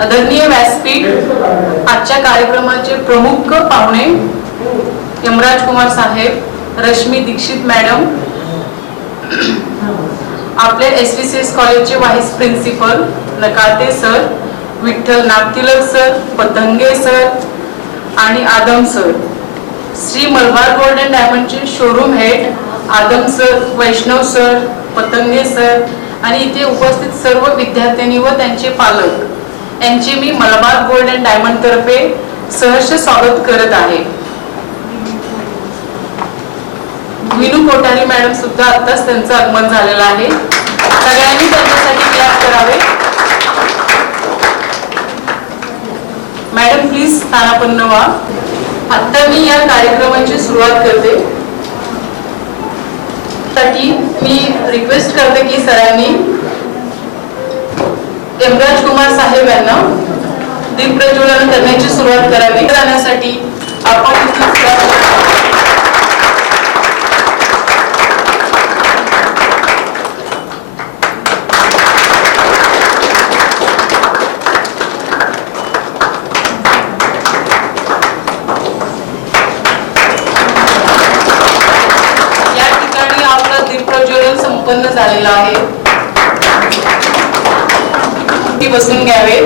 आदरणीय व्यासपीठ, आजच्या कार्यक्रमाचे प्रमुख पाहुणे यमराज कुमार साहेब, रश्मी दीक्षित मॅडम, आपले SVCS कॉलेजचे vice principal Nakate sir, Vitthal Nagtilak sir, Patange sir आणि Adam sir, Shri Malabar gold and डायमंडचे showroom head Adam sir, Vaishnav sir, Patange sir आणि इथे उपस्थित सर्व विद्यार्थ्यांनी व त्यांचे पालक यांचे मी मलबार गोल्ड अँड डायमंड तर्फे सहर्ष स्वागत करत आहे. विनू कोठारी मॅडम सुद्धा आताच त्यांचं आगमन झालेलं आहे. सगळ्यांनी त्यांच्यासाठी क्लॅप करावे. मॅडम प्लीज स्थानापन्न व्हा. आता मी या कार्यक्रमाची सुरुवात करते. साठी मी रिक्वेस्ट करते की सरांनी यमराज कुमार साहेब यांना दीप प्रज्वलन करण्याची सुरुवात करावी. जाण्यासाठी आपण संपन्न झालेला आहे. बसून घ्यावे.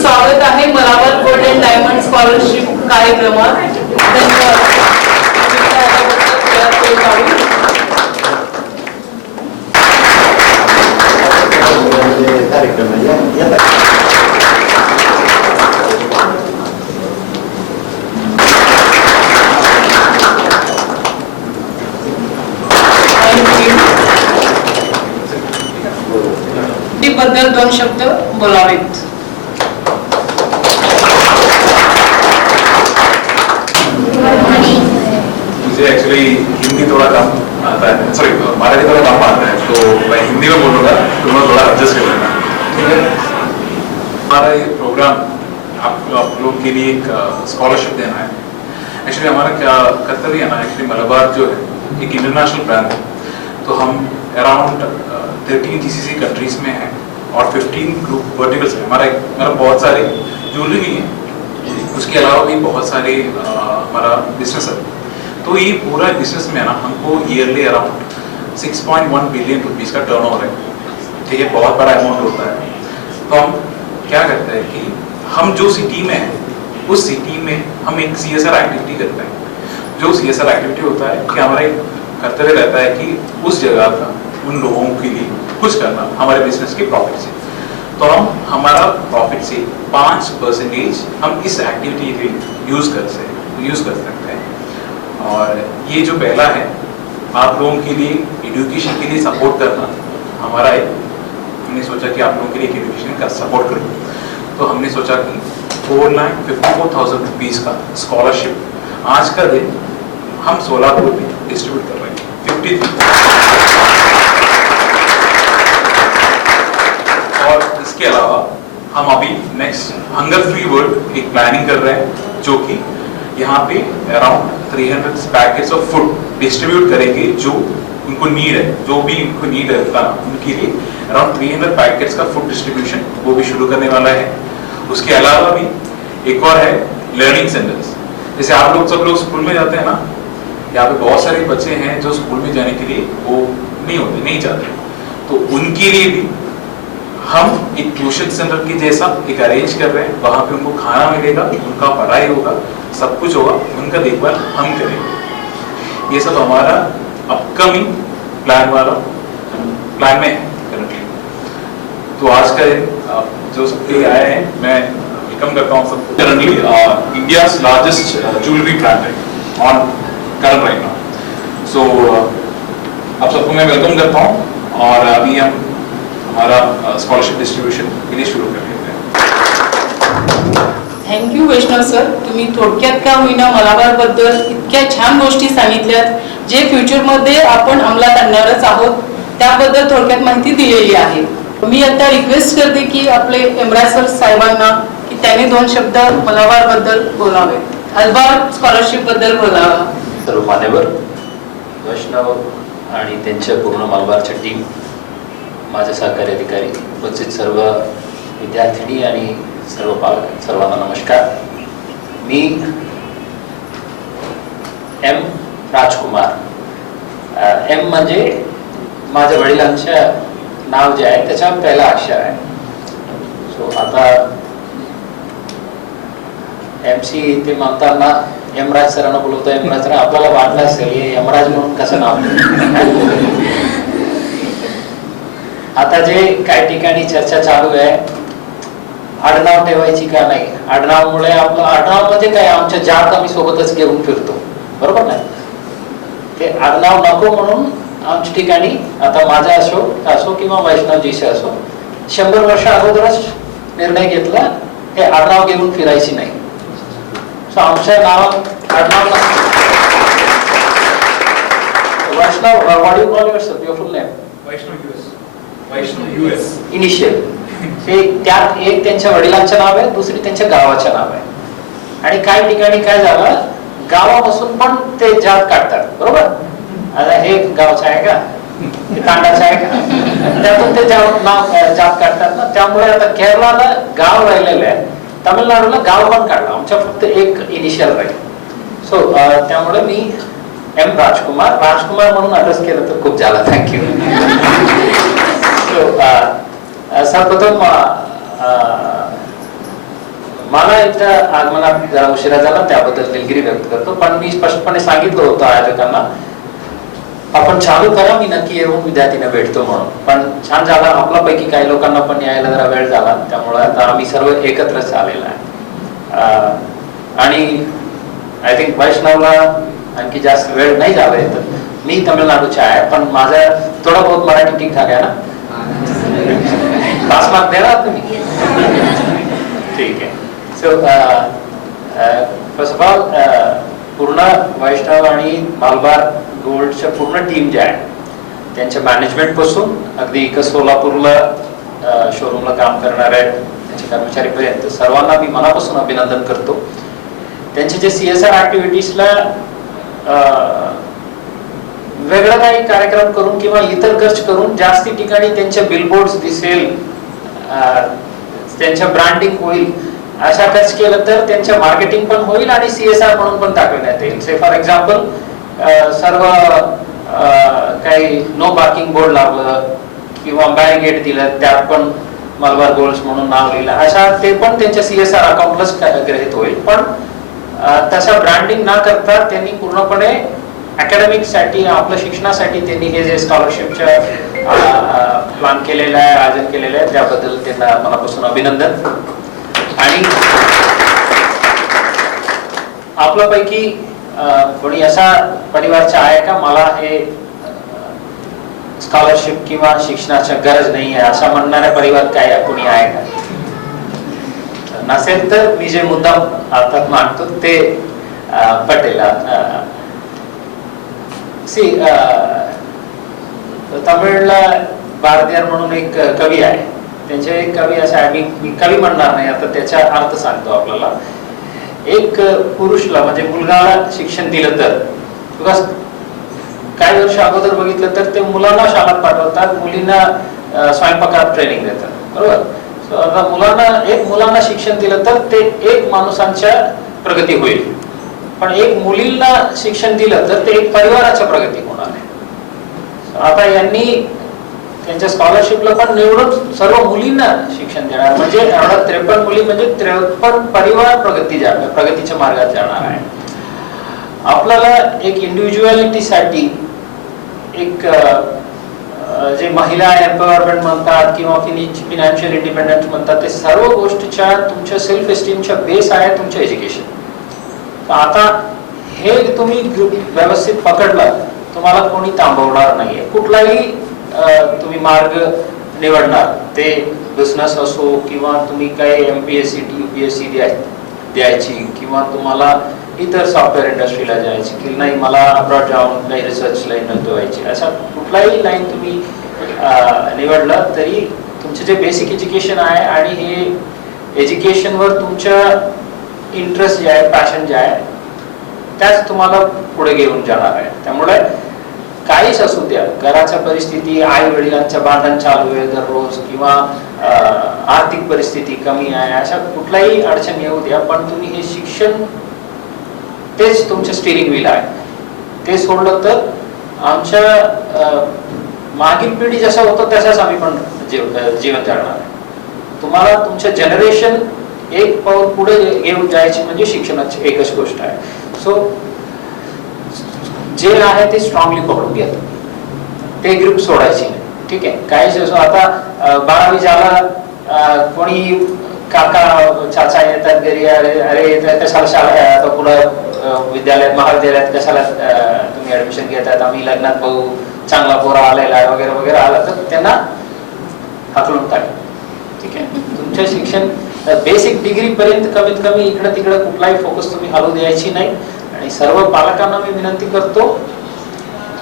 स्वागत आहे Malabar gold and diamond scholarship कार्यक्रमात. धन्यवाद. बद्दल दोन शब्द बोलावेत. मुझे एक्चुअली हिंदी थोड़ा कम आता है, सॉरी मराठी थोड़ा कम आता है, तो मैं हिंदी में बोलूँगा, तुम लोग थोड़ा एडजस्ट कर लेना, ठीक है. हमारा ये प्रोग्राम आप लोग के लिए एक स्कॉलरशिप देना है. एक्चुअली हमारा क्या कर्तव्य है ना, एक्चुअली मलबार जो है एक इंटरनेशनल ब्रांड है, तो हम अराउंड 13 GCC कंट्रीज में हैं और 15 ग्रुप वर्टिकल्स हैं. हमारा बहुत सारे ज्वेलरी भी है, उसके अलावा भी बहुत सारे हमारा बिजनेस है. तो ये पूरा बिजनेस में ना हमको ईयरली अराउंड 6.1 बिलियन रुपीज़ का टर्नओवर है. ठीक है, बहुत बड़ा अमाउंट होता है. तो हम क्या करते हैं कि हम जो सिटी में हैं उस सिटी में हम एक CSR एक्टिविटी करते हैं. जो CSR एक्टिविटी होता है कि हमारा एक कर्तव्य रहता है कि उस जगह का उन लोगों के लिए कुछ करना हमारे बिजनेस के प्रॉफिट से. तो हम हमारा प्रॉफिट से 5% हम इस एक्टिविटी के लिए यूज़ कर सकते हैं. और ये जो पहला है आप लोगों के लिए एजुकेशन के लिए सपोर्ट करना हमारा एक, हमने सोचा कि आप लोगों के लिए एजुकेशन का सपोर्ट करूँ. तो हमने सोचा कि 4,54,000 रुपीज़ का स्कॉलरशिप आज का दिन हम सोलापुर में डिस्ट्रीब्यूट कर रहे हैं. 53. और इसके अलावा हम अभी नेक्स्ट हंगर फ्री वर्ल्ड एक प्लानिंग कर रहे हैं, जो कि यहाँ पे around 300 packets of food distribute करेंगे जो उनको नीड है, जो भी उनको नीड है उनके लिए अराउंड 300 पैकेट्स का फूड डिस्ट्रीब्यूशन वो भी शुरू करने वाला है. उसके अलावा भी एक और है लर्निंग सेंटर्स. जैसे आप लोग सब लोग स्कूल में जाते हैं ना, यहाँ पे बहुत सारे बच्चे हैं जो स्कूल में जाने के लिए वो नहीं जाते, तो उनके लिए भी हम एक ट्यूशन सेंटर के जैसा एक अरेंज कर रहे हैं. वहाँ पे उनको खाना मिलेगा, उनका पढ़ाई होगा, सब कुछ होगा, उनका देखभाल हम करेंगे. ये सब हमारा अपकमिंग प्लान में है करंटली. तो आज का दिन जो सबके आए हैं मैं वेलकम करता हूँ सबको. Currently India's largest jewellery brand है on current right now. So आप सबको मैं वेलकम करता हूँ और अभी हम हमारा स्कॉलरशिप डिस्ट्रीब्यूशन के लिए शुरू कर लेते हैं. थँक्यू वैष्णव सर. तुम्ही थोडक्यात का होईना मलबार बद्दल इतक्या छान गोष्टी सांगितल्यात जे फ्युचरमध्ये आपण अंमलात आणणारच आहोत, त्याबद्दल थोडक्यात माहिती दिलेली आहे. मी आता रिक्वेस्ट करते की आपले यमराज सर साहेबांना की त्यांनी दोन शब्द मलबार बद्दल बोलावे, मलबार स्कॉलरशिप बद्दल बोलावा. सर्व मान्यवर वैष्णव आणि त्यांच्या पूर्ण मलबारच्या टीम माझे सहकारी अधिकारी, उपस्थित सर्व विद्यार्थिनी आणि सर्व पालक, सर्वांना नमस्कार. मी एम राजकुमार. एम म्हणजे माझ्या वडिलांच्या नाव जे आहे त्याच्या पहिला अक्षर आहे. सो आता MC ते म्हणताना यमराज सरांना बोलवतो. यमराज सर आपल्याला वाटलं असेल हे यमराज म्हणून कसं नाव. आता जे काही ठिकाणी चर्चा चालू आहे आडनाव ठेवायची का नाही. आडनावमुळे आपलं आडनाव म्हणजे काय, आमच्या जात आम्ही सोबतच घेऊन फिरतो, बरोबर नाही. ते आडनाव नको म्हणून आमच्या ठिकाणी आता माझा असो किंवा वैष्णवजीचे असो 100 वर्ष अगोदरच निर्णय घेतला हे आडनाव घेऊन फिरायची नाही. सो आमच्या नावात आडनाव नसतं. Vaishnav, what you call yourself, your full name? Vaishnav US. Initial ते त्यात एक त्यांच्या वडिलांचं नाव आहे, दुसरी त्यांच्या गावाचं नाव आहे. आणि काही ठिकाणी काय झालं, गावापासून पण ते जात काढतात, बरोबर. आता हे गावचं आहे का, हे तांडाचं आहे का, त्यातून ते नाव जात काढतात ना. त्यामुळे आता केरळाला गाव राहिलेलं आहे, तामिळनाडूला गाव पण काढलं, आमच्या फक्त एक इनिशियल राहील. सो त्यामुळे मी एम राजकुमार म्हणून अड्रेस केलं तर खूप झालं. थँक्यू. सर्वप्रथम मला इथं आगमनात जरा उशिरा झाला त्याबद्दल दिलगिरी व्यक्त करतो. पण मी स्पष्टपणे सांगितलं होतं आयोजकांना आपण चालू करा, मी नक्की येऊन विद्यार्थ्यांना भेटतो म्हणून. पण छान झालं, आपल्यापैकी काही लोकांना पण यायला जरा वेळ झाला, त्यामुळे आता आम्ही सर्व एकत्रच आलेला आहे. आणि आय थिंक वैष्णवला आणखी जास्त वेळ नाही झालाय. तर मी तामिळनाडूचा आहे, पण माझा थोडा बहुत मराठी ठीक ठाक आहे ना. 5 मार्क देणार तुम्ही? ठीक आहे. सो फर्स्ट ऑफ ऑल पूर्ण वैष्णव आणि मलबार गोल्डच्या पूर्ण टीम जे आहे त्यांच्या मॅनेजमेंट पासून अगदी सोलापूरला शोरूमला काम करणाऱ्या त्यांचे कर्मचारीपर्यंत सर्वांना मी मनापासून अभिनंदन करतो. त्यांचे जे CSR ऍक्टिव्हिटीजला वेगळा काही कार्यक्रम करून किंवा इतर खर्च करून जास्ती ठिकाणी त्यांचे बिलबोर्ड्स दिसेल, त्यांच्या ब्रँडिंग होईल अशा खर्च केलं तर त्यांच्या मार्केटिंग पण होईल आणि CSR म्हणून पण दाखवण्यात येईल. से फॉर एक्झाम्पल सर्व काही नो पार्किंग बोर्ड लावलं किंवा बॅरिगेट दिलं, त्यात पण मलबार गोल्ड्स म्हणून नाव लिहिलं, अशा ते पण त्यांच्या CSR अकाउंटलाच ग्रहित होईल. पण तसा ब्रँडिंग न करता त्यांनी पूर्णपणे अकॅडमिक साठी आपल्या शिक्षणासाठी त्यांनी हे जे स्कॉलरशिपच्या प्लॅन केलेलं आहे, आयोजन केलेलं आहे, त्याबद्दल त्यांना मनापासून अभिनंदन. आणि आपल्यापैकी कोणी असा परिवारचा आहे का मला हे स्कॉलरशिप किंवा शिक्षणाची गरज नाही आहे असं म्हणणारा परिवार काय कोणी आहे का? नसेल तर मी जे मुद्दाम अर्थात मांडतो ते पटेल. तमिळला भारतीय म्हणून एक कवी आहे, त्यांचे एक कवी असे आहे, मी कवी म्हणणार नाही आता, त्याचा अर्थ सांगतो आपल्याला. एक पुरुषला म्हणजे मुलगाला शिक्षण दिलं तर काही वर्ष अगोदर बघितलं तर ते मुलांना शाळेत पाठवतात, मुलींना स्वयंपाकात ट्रेनिंग देतात, बरोबर. आता मुलांना शिक्षण दिलं तर ते एक माणसांच्या प्रगती होईल. पण एक मुलींना शिक्षण दिलं तर ते एक परिवाराच्या प्रगती होणार आहे. आता यांनी त्यांच्या स्कॉलरशिपला पण निवडून सर्व मुलींना शिक्षण देणार, म्हणजे 53 मुली म्हणजे 53 परिवार प्रगतीच्या मार्गात जाणार आहे. आपल्याला एक इंडिव्हिज्युअलिटीसाठी एक जे महिला एम्पॉवरमेंट म्हणतात किंवा फिनान्शियल इंडिपेंडन्स म्हणतात, ते सर्व गोष्टीच्या तुमच्या सेल्फ एस्टीमच्या बेस आहे तुमचं एज्युकेशन. आता हे तुम्ही व्यवस्थित पकडलं तुम्हाला कोणी थांबवणार नाहीये. कुठलाही तुम्ही मार्ग निवडणार, ते बिझनेस असो किंवा तुम्ही काही MPSC UPSC द्यायची किंवा तुम्हाला इतर सॉफ्टवेअर इंडस्ट्रीला जायची की नाही मला अब्रॉड जाऊन काही रिसर्च लाईन व्हायची, अशा कुठलाही लाईन तुम्ही निवडलं तरी तुमचे जे बेसिक एज्युकेशन आहे आणि हे एज्युकेशनवर तुमच्या इंटरेस्ट जे आहे, पॅशन जे आहे, त्याच तुम्हाला पुढे घेऊन जाणार आहे. त्यामुळे काहीच असू द्या, घराच्या परिस्थिती, आई वडिलांच्या भांडण चालू आहे दररोज, किंवा आर्थिक परिस्थिती कमी आहे, अशा कुठलाही अडचण येऊ द्या, पण तुम्ही हे शिक्षण तेच तुमचं स्टिअरिंग व्हील आहे. ते सोडलं तर आमच्या मागील पिढी जसं होतं तसंच आम्ही पण जीवन जगणार आहे. तुम्हाला तुमचं जनरेशन एक पाऊल पुढे घेऊन जायची म्हणजे शिक्षणाची एकच गोष्ट आहे. सो जे आहे ते स्ट्रॉंगली पकडून घ्या, ते ग्रुप सोडायची नाही. ठीक आहे, काही असो. आता 12वी झाला, कोणी काका चाचा येतात घरी, अरे कशाला शाळा आता पुढं विद्यालयात महाविद्यालयात कशाला तुम्ही ऍडमिशन घेतात, आम्ही लग्नात बघू, चांगला पोरा आलेला आहे वगैरे वगैरे आला तर त्यांना हाकलून टाका. ठीक आहे, तुमचं शिक्षण बेसिक डिग्री पर्यंत कमीत कमी इकडं तिकडं कुठलाही फोकस तुम्ही हलवू द्यायची नाही. आणि सर्व पालकांना मी विनंती करतो,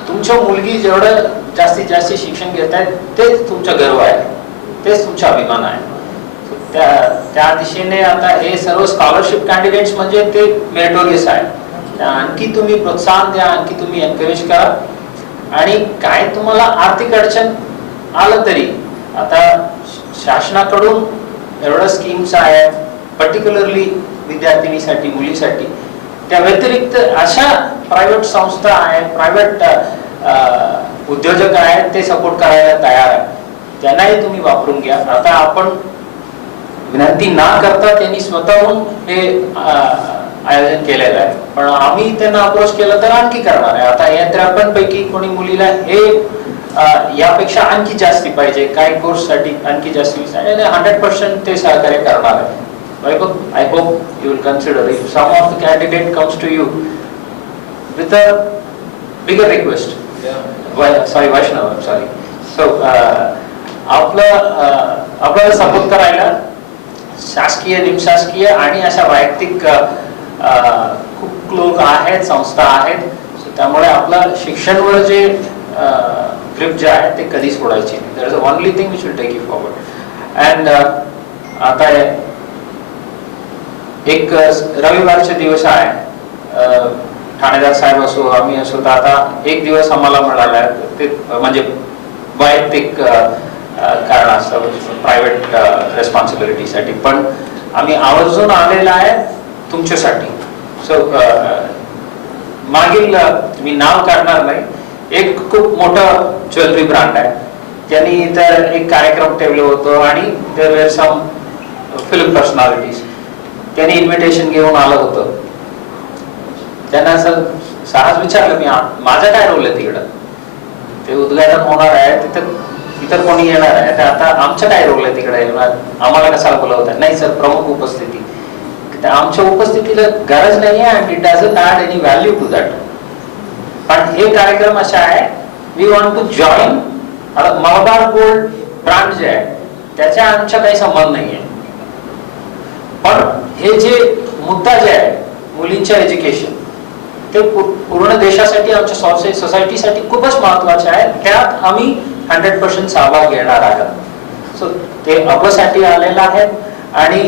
तुमच्या मुलगी जेवढं जास्तीत जास्त शिक्षण घेत आहेत तेच तुमचं गर्व आहे, तेच तुमचा अभिमान आहे. त्या दिशेने आता हे सर्व स्कॉलरशिप कॅन्डिडेट्स म्हणजे ते मेरिटोरियस आहे. आणखी तुम्ही प्रोत्साहन द्या, आणखी तुम्ही एनकरेज करा. आणि काय तुम्हाला आर्थिक अडचण आलं तरी आता शासनाकडून एवढ्या स्कीम्स आहे पर्टिक्युलरली विद्यार्थिनीसाठी, मुलीसाठी. त्या व्यतिरिक्त अशा प्रायव्हेट संस्था आहेत, प्रायव्हेट उद्योजक आहेत, ते सपोर्ट करायला तयार आहे. त्यांनाही तुम्ही वापरून घ्या. आता आपण विनंती ना करता त्यांनी स्वतःहून हे आयोजन केलेलं आहे, पण आम्ही त्यांना अप्रोच केलं तर आणखी करणार आहे. आता या 53 पैकी कोणी मुलीला हे यापेक्षा आणखी जास्ती पाहिजे, काही कोर्स साठी आणखी जास्ती, 100% ते सहकार्य करणार आहे. I hope you will consider if some of the candidate comes to you with a bigger request. Sorry, Vaishnav, I'm sorry. So आपल्याला सपोर्ट करायला शासकीय, निमशासकीय आणि अशा वैयक्तिक खूप लोक आहेत, संस्था आहेत. त्यामुळे आपलं शिक्षणवर जे ग्रिप जे आहे ते कधी सोडायचे नाही. That is the only thing we should take it forward. And आता एक रविवारचे दिवस आहे, ठाणेदार साहेब असो, आम्ही असो, तर आता एक दिवस आम्हाला मिळाला आहे. ते म्हणजे वैयक्तिक कारणास्तव, प्रायव्हेट रेस्पॉन्सिबिलिटीसाठी, पण आम्ही आवर्जून आलेला आहे तुमच्यासाठी. सो मागील मी नाव काढणार नाही, एक खूप मोठं ज्वेलरी ब्रँड आहे, त्यांनी इथं एक कार्यक्रम ठेवलं होतं आणि there were some film personalities. त्यांनी इन्व्हिटेशन घेऊन आलं होतं. त्यांना असं सहज विचारलं मी, माझा काय रोल आहे तिकडं, ते उद्घाटन होणार आहे, तिथं इतर कोणी येणार आहे, तर आता आमचं काय रोल आहे तिकडे, आम्हाला कशाला बोलवत आहे? नाही सर, प्रमुख उपस्थिती. आमच्या उपस्थितीला गरज नाही आहे, and it doesn't add any value to that. पण हे कार्यक्रम असा आहे, we want to join. Malabar Gold brand जे आहे त्याचा आमचा काही संबंध नाही आहे, पण हे जे मुद्दा जे आहे मुलींच्या एज्युकेशन, ते पूर्ण देशासाठी, आमच्या सोसायटीसाठी खूपच महत्वाचे आहे. त्यात आम्ही 100% सहभाग घेणार आहोत. सो ते आपल्यासाठी आलेलं आहे. आणि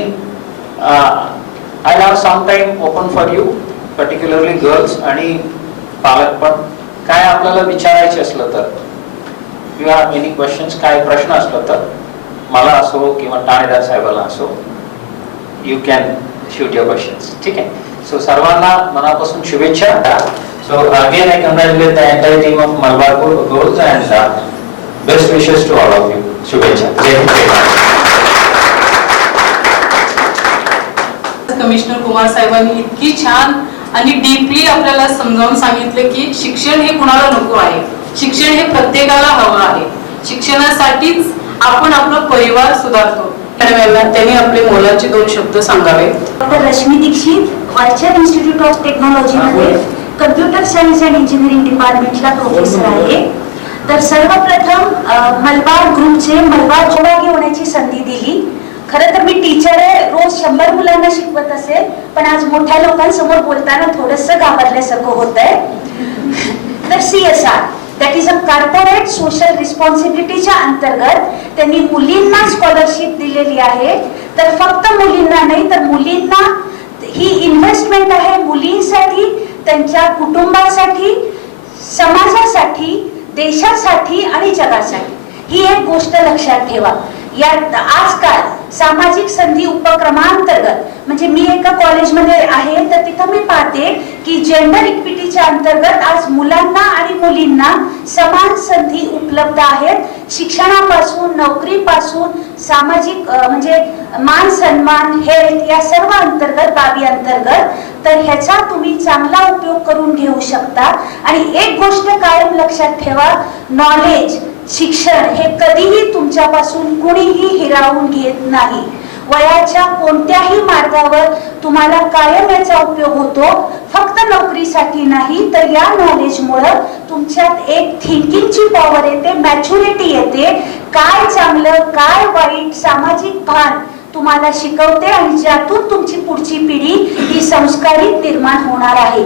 I have some time open for you, particularly girls आणि पालक पण. काय आपल्याला विचारायचे असलं तर, यू हॅव एनी क्वेश्चन्स, काय प्रश्न असलं तर मला असो किंवा ठाणेदार साहेबाला असो, you can shoot your questions. ठीक आहे. सो सर्वांना मनापासून शुभेच्छा. So again I congratulate the entire team of Malabar gold and best wishes to all of you. शुभेच्छा. जय हिंद. कमिशनर कुमार साहेबांनी इतकी छान आणि डीपली आपल्याला समजावून सांगितले की शिक्षण हे कुणाला नको आहे, शिक्षण हे प्रत्येकाला हवं आहे. शिक्षणासाठीच आपण आपला परिवार सुधारतो. त्यांनी आपले मोलाचे 2 शब्द सांगावे. डॉक्टर रश्मी दीक्षित, व्हायचर इन्स्टिट्यूट ऑफ टेक्नॉलॉजी मध्ये कम्प्युटर सायन्स अँड इंजिनिअरिंग डिपार्टमेंटला प्रोफेसर आहे. तर सर्वप्रथम मलबार ग्रुपचे मलबार सहभागी होण्याची संधी दिली. खरं तर मी टीचर आहे, रोज 100 मुलांना शिकवत असेल, पण आज मोठ्या लोकांसमोर बोलताना थोडंसं घाबरल्यासारखं होत आहे. तर CSR, that is a corporate social रिस्पॉन्सिबिलिटीच्या अंतर्गत त्यांनी मुलींना स्कॉलरशिप दिलेली आहे. तर फक्त मुलींना नाही, तर मुलींना ही इन्व्हेस्टमेंट आहे, मुलींसाठी, त्यांच्या कुटुंबासाठी, समाजासाठी, देशासाठी आणि जगासाठी ही एक गोष्ट लक्षात ठेवा. या आजकाल सामाजिक संधी उपक्रमांतर्गत म्हणजे मी एका कॉलेजमध्ये आहे तर तिथं मी पाहते की जेंडर इक्विटीच्या अंतर्गत आज मुलांना आणि मुलींना समान संधी उपलब्ध आहेत. शिक्षणापासून, नोकरीपासून, सामाजिक म्हणजे मान सन्मान, हेल्थ या सर्व अंतर्गत बाबी अंतर्गत. तर ह्याचा तुम्ही चांगला उपयोग करून घेऊ शकता. आणि एक गोष्ट कायम लक्षात ठेवा, नॉलेज, शिक्षण हे कधीही तुमच्यापासून कुणीही हिरावून घेत नाही. वयाच्या कोणत्याही मार्गावर तुम्हाला कायम याचा उपयोग होतो. फक्त नोकरीसाठी नाही तर या नॉलेजमुळे तुमच्यात एक थिंकिंगची पॉवर येते, मॅच्युरिटी येते. काय चांगलं, काय वाईट, सामाजिक भान तुम्हाला शिकवते आणि ज्यातून तुमची पुढची पिढी ही संस्कारित निर्माण होणार आहे.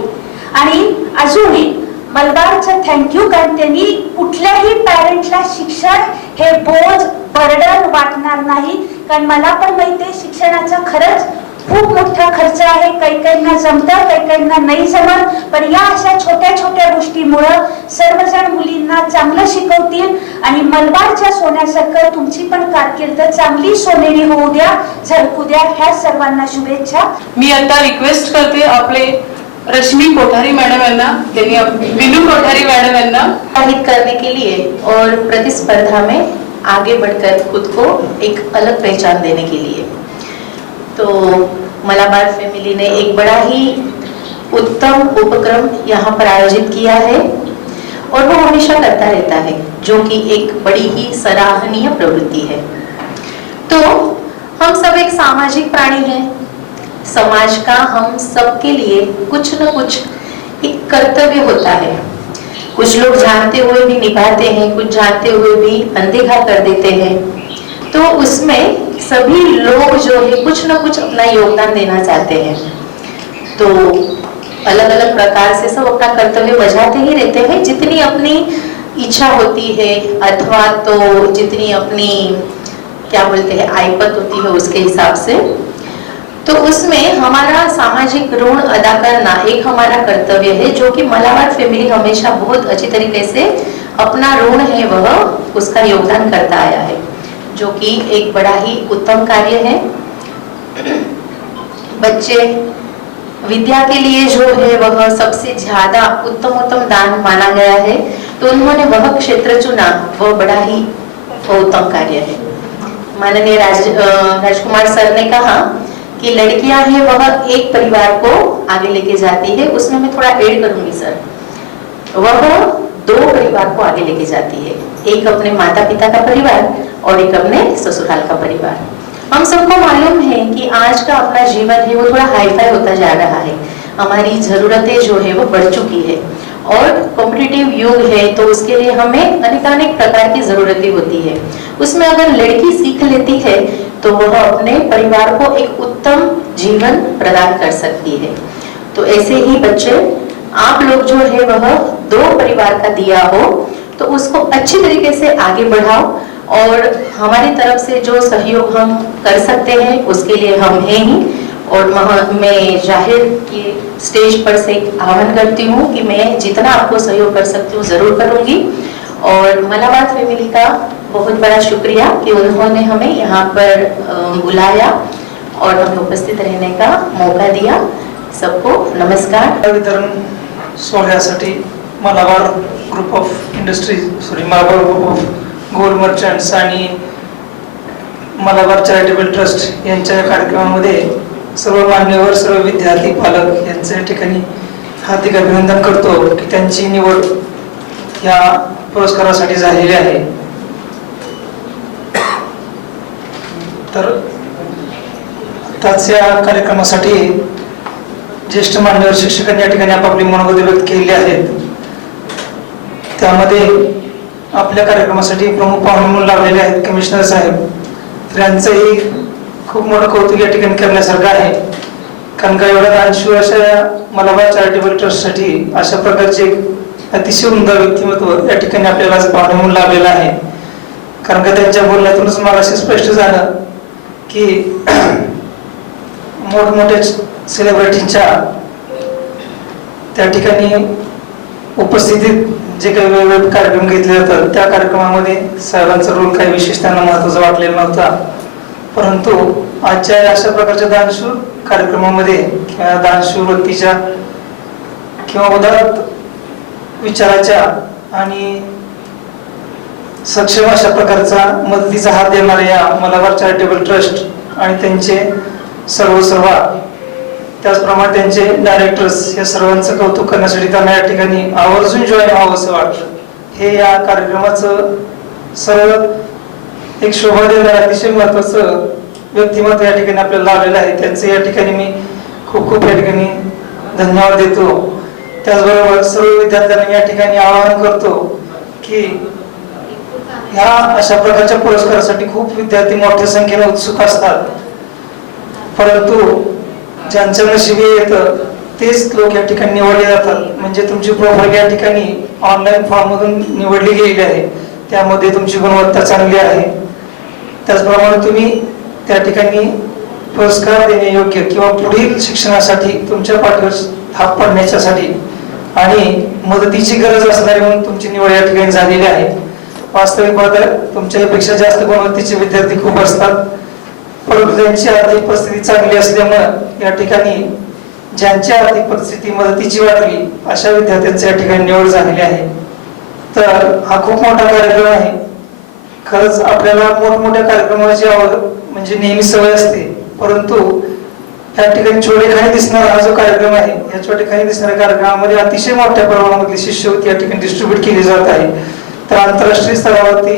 आणि अजूनही मलबारचं थँक्यू, कारण त्यांनी कुठल्याही पॅरेंटला शिक्षण हे बोज, बर्डन वाटणार नाही. कारण मला पण माहिती आहे शिक्षणाचा खरंच खूप मोठा खर्च आहे. काही काहींना जमतं, काही काहींना नाही जमत. पण या अशा छोट्या छोट्या गोष्टीमुळं सर्वजण मुलींना चांगलं शिकवतील आणि मलबारच्या सोन्यासारखं तुमची पण कारकीर्द चांगली सोनेरी होऊ द्या, झळकू द्या. ह्या सर्वांना शुभेच्छा. मी आता रिक्वेस्ट करते आपले रश्मी कोठारी मैडम है ना, विनू कोठारी मैडम है ना, प्रोत्साहित करने के लिए और प्रतिस्पर्धा में आगे बढ़कर खुद को एक अलग पहचान देने के लिए तो मलाबार फैमिली ने एक बड़ा ही उत्तम उपक्रम यहाँ पर आयोजित किया है और वो हमेशा करता रहता है, जो कि एक बड़ी ही सराहनीय प्रवृत्ति है। तो हम सब एक सामाजिक प्राणी हैं। समाज का हम सबके लिए कुछ न कुछ एक कर्तव्य होता है। कुछ लोग जानते हुए भी निभाते हैं, कुछ जानते हुए भी अनदेखा कर देते हैं। तो उसमें सभी लोग जो है कुछ न कुछ अपना योगदान देना चाहते हैं। तो अलग अलग प्रकार से सब अपना कर्तव्य बजाते ही रहते हैं, जितनी अपनी इच्छा होती है अथवा तो जितनी अपनी क्या बोलते हैं आयपत होती है उसके हिसाब से। तो उसमें हमारा सामाजिक ऋण अदा करना एक हमारा कर्तव्य है, जो कि मलाबार फैमिली हमेशा बहुत अच्छी तरीके से अपना ऋण है वह उसका योगदान करता आया है, जो कि एक बड़ा ही उत्तम कार्य है। बच्चे विद्या के लिए जो है वह सबसे ज्यादा उत्तम दान माना गया है, तो उन्होंने वह क्षेत्र चुना, वह बड़ा ही उत्तम कार्य है। माननीय राजकुमार सर ने कहा कि लड़कियां हैं वह एक परिवार को आगे लेके जाती है, उसमें मैं थोड़ा ऐड करूंगी सर, वह दो परिवार को आगे लेके जाती है, एक अपने माता पिता का परिवार और एक अपने ससुराल का परिवार। हम सबको मालूम है कि आज का अपना जीवन है वो थोड़ा हाईफाई होता जा रहा है, हमारी जरूरतें जो है वो बढ़ चुकी है और कॉम्पिटिटिव युग है, तो उसके लिए हमें अनेकानेक प्रकार की जरूरतें होती है। उसमें अगर लड़की सीख लेती है तो वह अपने परिवार को एक उत्तम जीवन प्रदान कर सकती है। तो ऐसे ही बच्चे आप लोग जो है वह दो परिवार का दिया हो तो उसको अच्छी तरीके से आगे बढ़ाओ, और हमारी तरफ से जो सहयोग हम कर सकते हैं उसके लिए हम हैं ही। और मैं जाहिर ये स्टेज पर से आह्वान करती हूँ कि मैं जितना आपको सहयोग कर सकती हूँ जरूर करूँगी। और मलाबार फैमिली का बहुत बड़ा शुक्रिया कि उन्होंने हमें यहाँ पर बुलाया और हमें उपस्थित रहने का मौका दिया। सबको नमस्कार। वितरण सोहळ्यासाठी Malabar group of industries Malabar group of gold merchants आणि मलाबार चॅरिटेबल ट्रस्ट यांच्या कार्यक्रमामध्ये सर्व मान्यवर, सर्व विद्यार्थी, पालक यांचे या ठिकाणी हार्दिक अभिनंदन करतो की त्यांची निवड या पुरस्कारासाठी झालेली आहे। तर आताच्या कार्यक्रमासाठी ज्येष्ठ मान्यवर शिक्षकांनी या ठिकाणी आपापली मनोगत व्यक्त केली आहेत। त्यामध्ये आपल्या कार्यक्रमासाठी प्रमुख पाहुणे म्हणून लावलेले आहेत कमिशनर साहेब, तर यांचंही खूप मोठं कौतुक या ठिकाणी करण्यासारखं आहे, कारण का एवढ्या दानशूर अशा मलाबार चॅरिटेबल ट्रस्टसाठी अशा प्रकारचे अतिशय उमदा व्यक्तिमत्व या ठिकाणी आपल्याला पाहुणे म्हणून लाभलेलं आहे। कारण का त्यांच्या बोलण्यातूनच मला असे स्पष्ट झालं की मोठमोठ्या सेलिब्रिटींच्या त्या ठिकाणी उपस्थितीत जे काही वेगवेगळे कार्यक्रम घेतले जातात त्या कार्यक्रमामध्ये साहेबांचा रोल काही विशेष त्यांना महत्त्वाचा वाटलेला नव्हता, परंतु आजच्या अशा प्रकारच्या दानशूर कार्यक्रमामध्ये किंवा दानशूर व्यक्तीच्या किंवा उदात्त विचाराच्या आणि सक्षम अशा प्रकारचा मदतीचा हात देणाऱ्या या मलाबार चॅरिटेबल ट्रस्ट आणि त्यांचे सर्व त्याचप्रमाणे त्यांचे डायरेक्टर्स या सर्वांचं कौतुक करण्यासाठी त्यांना या ठिकाणी आवर्जून जॉईन व्हावं असं वाटतं. हे या कार्यक्रमाचं सर्व एक शोभा देणारं अतिशय महत्वाचं व्यक्तिमत्व या ठिकाणी आपल्याला लावलेलं आहे. त्यांचे या ठिकाणी मी खूप या ठिकाणी धन्यवाद देतो. त्याचबरोबर सर्व विद्यार्थ्यांना या ठिकाणी आवाहन करतो की ह्या अशा प्रकारच्या पुरस्कारासाठी खूप विद्यार्थी मोठ्या संख्येने उत्सुक असतात, परंतु ज्यांच्या नशिबी येतं तेच लोक या ठिकाणी निवडले जातात. म्हणजे तुमची प्रोफाईल या ठिकाणी ऑनलाईन फॉर्म मधून निवडली गेलेली आहे, त्यामध्ये तुमची गुणवत्ता चांगली आहे. त्याचप्रमाणे तुम्ही त्या ठिकाणी पुरस्कार देणे योग्य किंवा पुढील शिक्षणासाठी तुमच्या पाठीवर थाप पडण्यासाठी आणि मदतीची गरज असणारी म्हणून तुमची निवड या ठिकाणी झालेली आहे. वास्तविक पाहता तुमच्यापेक्षा जास्त गुणवत्तेचे विद्यार्थी खूप असतात, परंतु त्यांची आर्थिक परिस्थिती चांगली असल्यामुळे या ठिकाणी ज्यांची आर्थिक परिस्थिती मदतीची वाटली अशा विद्यार्थ्यांची या ठिकाणी निवड झालेली आहे. तर हा खूप मोठा कार्यक्रम आहे. खरंच आपल्याला मोठमोठ्या कार्यक्रमाची आवड म्हणजे नेहमी सवय असते, परंतु या ठिकाणी छोटेखानी दिसणारा हा जो कार्यक्रम आहे, या छोटेखानी दिसणाऱ्या कार्यक्रमामध्ये अतिशय मोठ्या प्रमाणामध्ये शिष्यवृत्ती या ठिकाणी डिस्ट्रीब्यूट केली जात आहे. तर आंतरराष्ट्रीय स्तरावरती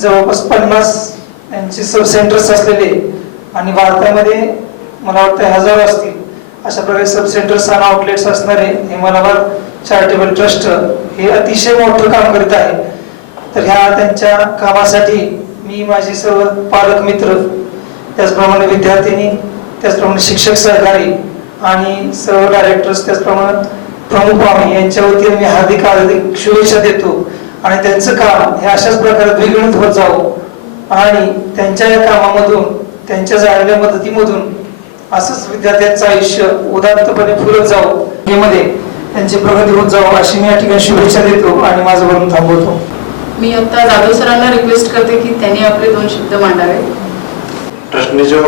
जवळपास 50 यांचे सब सेंटर्स असलेले आणि भारतामध्ये मला वाटतं हजारो असतील अशा प्रकारे सब सेंटर्स आणि आउटलेट्स असणारे हे मलाबार चॅरिटेबल ट्रस्ट हे अतिशय मोठं काम करीत आहे. तर ह्या त्यांच्या कामासाठी मी माझे सर्व पालक मित्र, त्याचप्रमाणे विद्यार्थिनी, त्याचप्रमाणे शिक्षक सहकारी आणि सर्व डायरेक्टर्स, त्याचप्रमाणे प्रमुख पाहुणे यांच्या वतीने मी हार्दिक शुभेच्छा देतो. आणि त्यांचं काम हे अशाच प्रकारे द्विगुणित होत जावं आणि त्यांच्या या कामामधून, त्यांच्या झालेल्या मदतीमधून असंच विद्यार्थ्यांचं आयुष्य उदात्तपणे फुलत जावं, यामध्ये त्यांची प्रगती होत जावं अशी मी या ठिकाणी शुभेच्छा देतो आणि माझं बोलून थांबवतो. मी आता जाधव सरांना रिक्वेस्ट करते की त्यांनी आपले 2 शब्द मांडावे. ट्रस्टने जो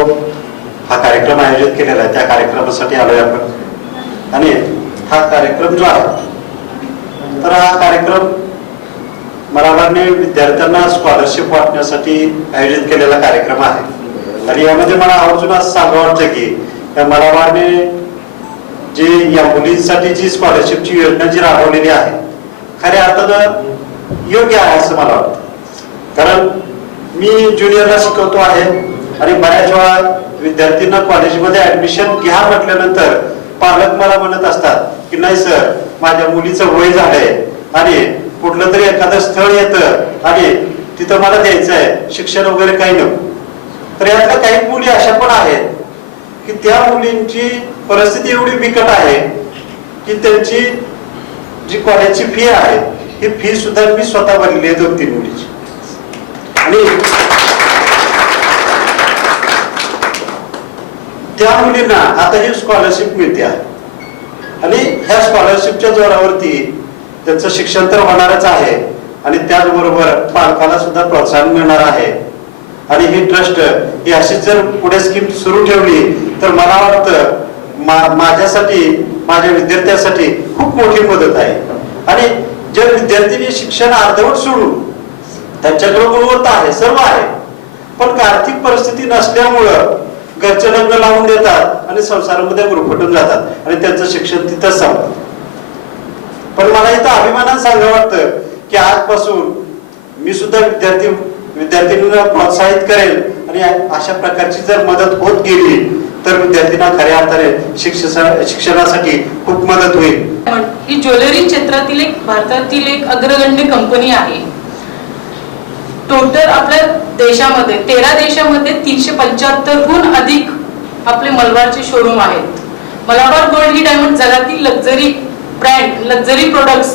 हा कार्यक्रम आयोजित केलेला आहे त्या कार्यक्रमासाठी आलोय आपण. आणि हा कार्यक्रम जो आहे तर हा कार्यक्रम मलाबारने विद्यार्थ्यांना स्कॉलरशिप वाटण्यासाठी आयोजित केलेला कार्यक्रम आहे. आणि यामध्ये मला आवर्जून असं सांगावं वाटतं की या मलाबारने जे या मुलींसाठी जी स्कॉलरशिपची योजना जी राबवलेली आहे खऱ्या अर्थानं योग्य आहे असं मला वाटतं. कारण मी ज्युनियरला शिकवतो आहे आणि बऱ्याच वेळा विद्यार्थ्यांना कॉलेजमध्ये ऍडमिशन घ्या म्हटल्यानंतर पालक मला म्हणत असतात की नाही सर, माझ्या मुलीचं वय झालंय आणि कुठलं तरी एखादं स्थळ येतं आणि तिथं मला द्यायचं आहे, शिक्षण वगैरे काही नको. तर यातल्या काही मुली अशा पण आहेत की त्या मुलींची परिस्थिती एवढी बिकट आहे की त्यांची जी कॉलेजची फी आहे ही फी सुद्धा मी स्वतः भरलेली आहे 2-3 मुलीची. आणि त्या मुलींना आता ही स्कॉलरशिप मिळते आहे आणि ह्या स्कॉलरशिपच्या जोरावरती त्यांचं शिक्षण तर होणारच आहे आणि त्याचबरोबर पालकाला सुद्धा प्रोत्साहन मिळणार आहे. आणि ही ट्रस्ट ही अशीच जर पुढे स्कीम सुरू ठेवली तर मला वाटतं माझ्यासाठी, माझ्या विद्यार्थ्यांसाठी खूप मोठी मदत आहे. आणि जे विद्यार्थी शिक्षण अर्धवट सोडून त्यांच्याकडे गुणवत्ता आहे, सर्व आहे, पण आर्थिक परिस्थिती नसल्यामुळं घरचे लग्न लावून देतात आणि संसारामध्ये गुरफटून जातात आणि त्यांचं शिक्षण तिथंच संपतं. पण मला इथं अभिमानाने सांगावं वाटतं की आजपासून मी सुद्धा विद्यार्थ्यांना प्रोत्साहित करेल आणि अशा प्रकारची जर मदत होत गेली तर विद्यार्थ्यांना खऱ्या अर्थाने शिक्षणासाठी खूप मदत होईल. ही ज्वेलरी क्षेत्रातील भारतातील एक अग्रगण्य कंपनी आहे. टोटल आपल्या देशामध्ये 13 देशामध्ये 375हून अधिक आपले मलबारचे शोरूम आहेत. मलाबार गोल्ड ही डायमंड जगातील लक्झरी ब्रँड, लक्झरी प्रोडक्ट्स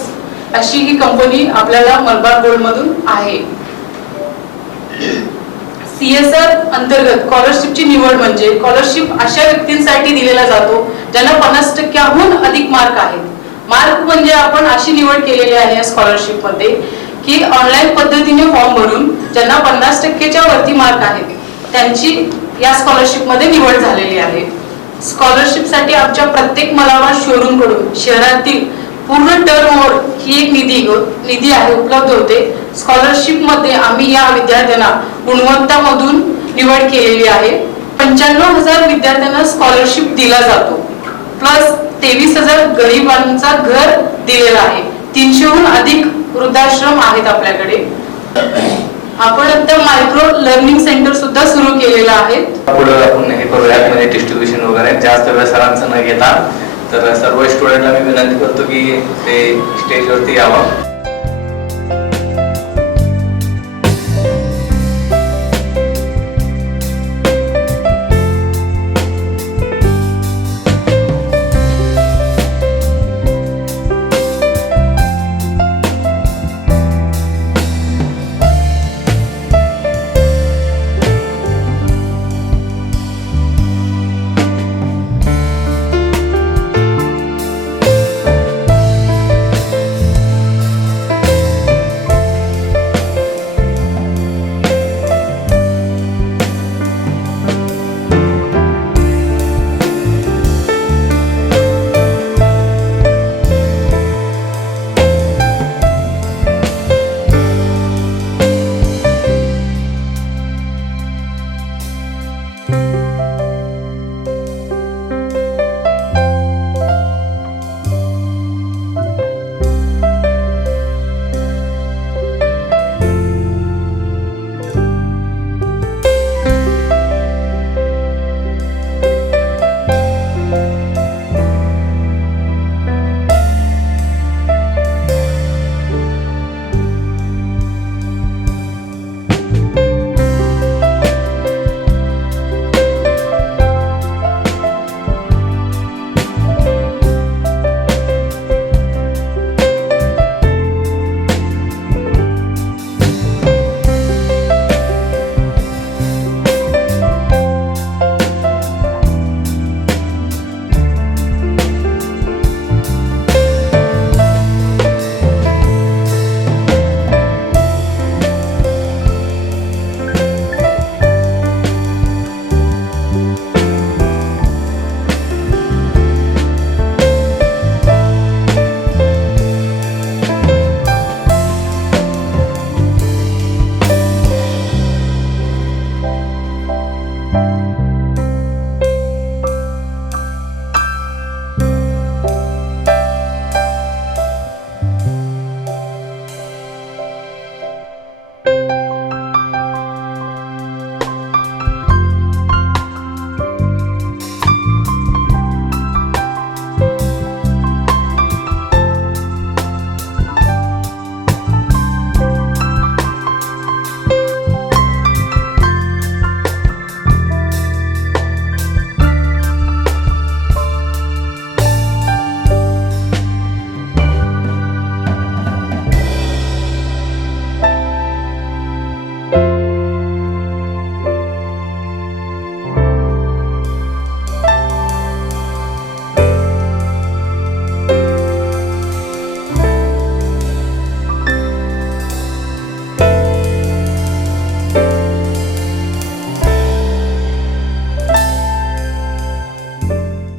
अशी ही कंपनी आपल्याला मलबार गोल्ड मधून आहे. CSR अंतर्गत स्कॉलरशिपची निवड म्हणजे स्कॉलरशिप अशा व्यक्तींसाठी दिलेला जातो ज्यांना 50%हून अधिक मार्क आहेत मार्क म्हणजे आपण अशी निवड केलेली आहे या स्कॉलरशिप मध्ये की ऑनलाईन पद्धतीने फॉर्म भरून ज्यांना 50%च्या वरती मार्क आहेत त्यांची या स्कॉलरशिप मध्ये निवड झालेली आहे. स्कॉलरशिप साठी आमच्या प्रत्येक मलाबार शोरूम कडून शहरातील पूर्ण टर्नओव्हर ही एक निधी आहे उपलब्ध होते. स्कॉलरशिप मध्ये आम्ही या विद्यार्थ्यांना गुणवत्तामधून निवड केलेली आहे. 95,000 विद्यार्थ्यांना स्कॉलरशिप दिला जातो, प्लस 23,000 गरिबांचा घर दिलेला आहे. 300हून अधिक वृद्धाश्रम आहेत आपल्याकडे. आपण आता मायक्रो लर्निंग सेंटर सुद्धा सुरू केलेलं आहे. पुढे आपण हे करूयात म्हणजे डिस्ट्रीब्युशन वगैरे जास्त वेळ सरांचं न घेता. तर सर्व स्टुडंटला मी विनंती करतो की ते स्टेजवरती यावं.